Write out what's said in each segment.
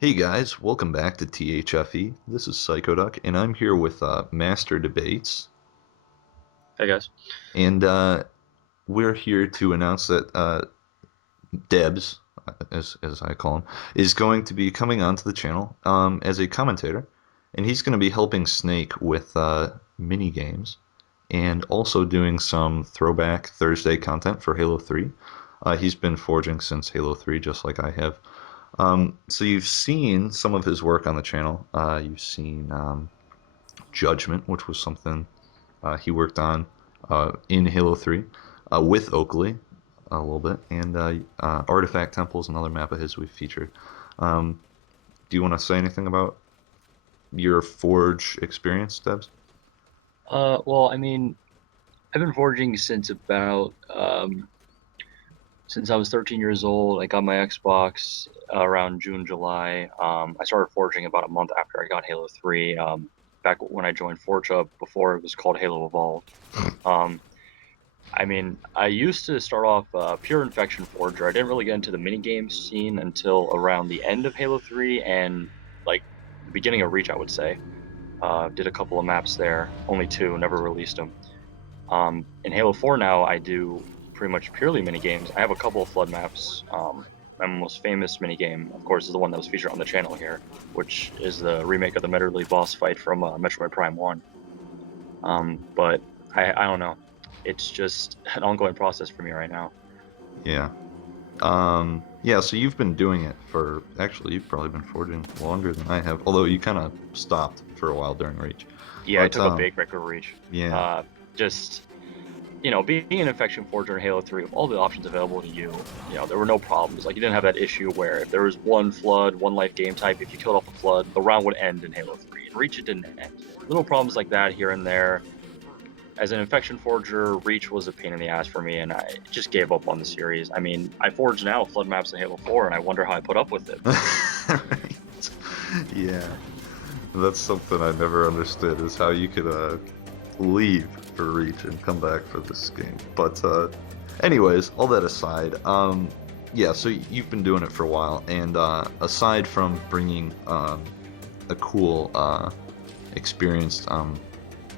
Hey guys, welcome back to THFE. This is Psychoduck, and I'm here with Master Debates, Hey guys. and we're here to announce that Debs, as I call him, is going to be coming onto the channel as a commentator, and he's going to be helping Snake with mini games, and also doing some throwback Thursday content for Halo 3. He's been forging since Halo 3, just like I have. So you've seen some of his work on the channel. You've seen Judgment, which was something he worked on in Halo 3 with Oakley a little bit, and Artifact Temple is another map of his we've featured. Um, do you want to say anything about your Forge experience, Debs? Well, I mean, I've been forging since I was 13 years old. I got my Xbox around June, July. I started forging about a month after I got Halo 3. Back when I joined Forge Up before it was called Halo Evolved. Um, I mean, I used to start off pure Infection Forger. I didn't really get into the minigame scene until around the end of Halo 3 and like the beginning of Reach, I would say. Did a couple of maps there, only two, never released them. In Halo 4 now, I do pretty much purely mini games. I have a couple of flood maps. My most famous mini game, of course, is the one that was featured on the channel here, which is the remake of the Metal boss fight from Metroid Prime 1. But I don't know. It's just an ongoing process for me right now. Yeah. Yeah, so you've been doing it for, actually, you've probably been forging longer than I have, although you kind of stopped for a while during Reach. Yeah, I But, took a big record reach. yeah, Just being an Infection Forger in Halo 3, with all the options available to you, there were no problems. Like, you didn't have that issue where if there was one flood, one life game type, if you killed off a flood, the round would end in Halo 3. In Reach, it didn't end. Little problems like that here and there. As an Infection Forger, Reach was a pain in the ass for me, and I just gave up on the series. I mean, I forge now flood maps in Halo 4, and I wonder how I put up with it. right. Yeah, that's something I never understood is how you could leave for Reach and come back for this game. But anyways, all that aside, yeah, so you've been doing it for a while, and aside from bringing a cool, experienced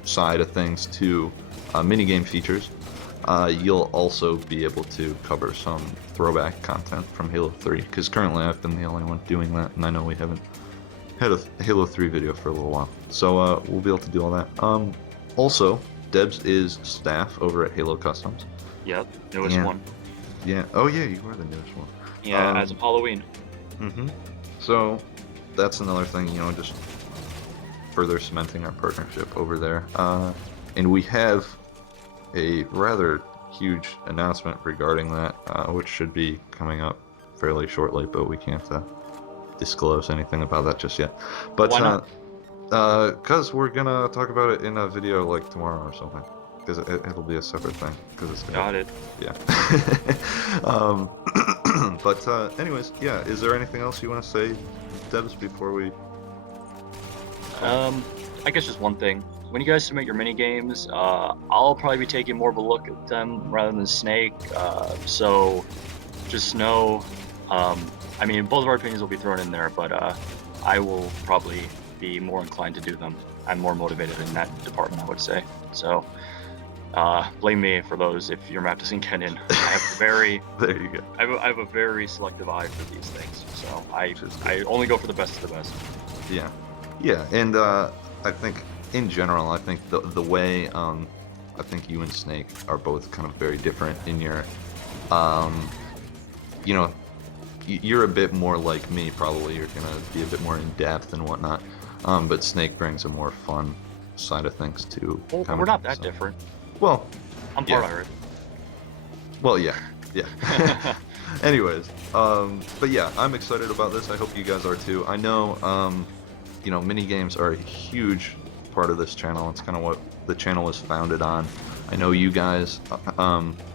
side of things to minigame features, you'll also be able to cover some throwback content from Halo 3, because currently I've been the only one doing that, and I know we haven't had a Halo 3 video for a little while. So we'll be able to do all that. Also, Debs is staff over at Halo Customs. Yep, newest And one. yeah, oh yeah, you are the newest one. Yeah, as of Halloween. Mm-hmm. So that's another thing, just further cementing our partnership over there. And we have a rather huge announcement regarding that, which should be coming up fairly shortly, but we can't disclose anything about that just yet. But Why not? because we're gonna talk about it in a video like tomorrow or something. Because it'll be a separate thing. Because it's gonna, Got it. yeah. um, but anyways, yeah. Is there anything else you want to say, Debs, before we? I guess just one thing. When you guys submit your mini games, I'll probably be taking more of a look at them rather than Snake. So just know, I mean, both of our opinions will be thrown in there, but I will probably be more inclined to do them. I'm more motivated in that department, I would say. So blame me for those if your map doesn't get in. I have There you go. I have a very selective eye for these things. So Just I only go for the best of the best. yeah, yeah, and I think in general, I think the way I think you and Snake are both kind of very different in your, um, you know, you're a bit more like me probably. You're gonna be a bit more in depth and whatnot. But Snake brings a more fun side of things to Well, we're commentary. not that So, different. well, I'm part yeah, Irish. well, yeah, yeah. Anyways, but yeah, I'm excited about this. I hope you guys are too. I know, mini games are a huge part of this channel. It's kind of what the channel was founded on. I know you guys,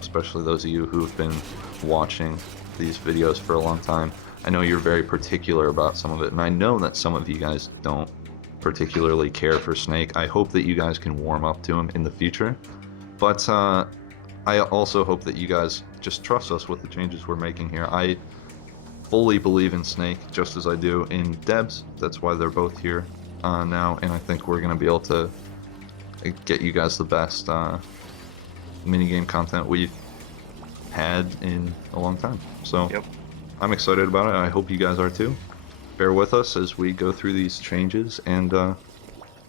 especially those of you who've been watching these videos for a long time. I know you're very particular about some of it, and I know that some of you guys don't particularly care for Snake. I hope that you guys can warm up to him in the future. But I also hope that you guys just trust us with the changes we're making here. fully believe in Snake just as I do in Debs. That's why they're both here now, and I think we're going to be able to get you guys the best minigame content we've had in a long time. So Yep. I'm excited about it. I hope you guys are too. Bear with us as we go through these changes, and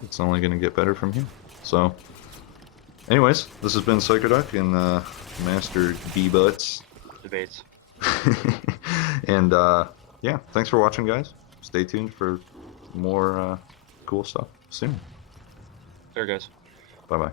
it's only going to get better from here. So, anyways, this has been Psychoduck and Master Debaytes. Debates. And yeah, thanks for watching, guys. Stay tuned for more cool stuff soon. There, guys. Bye bye.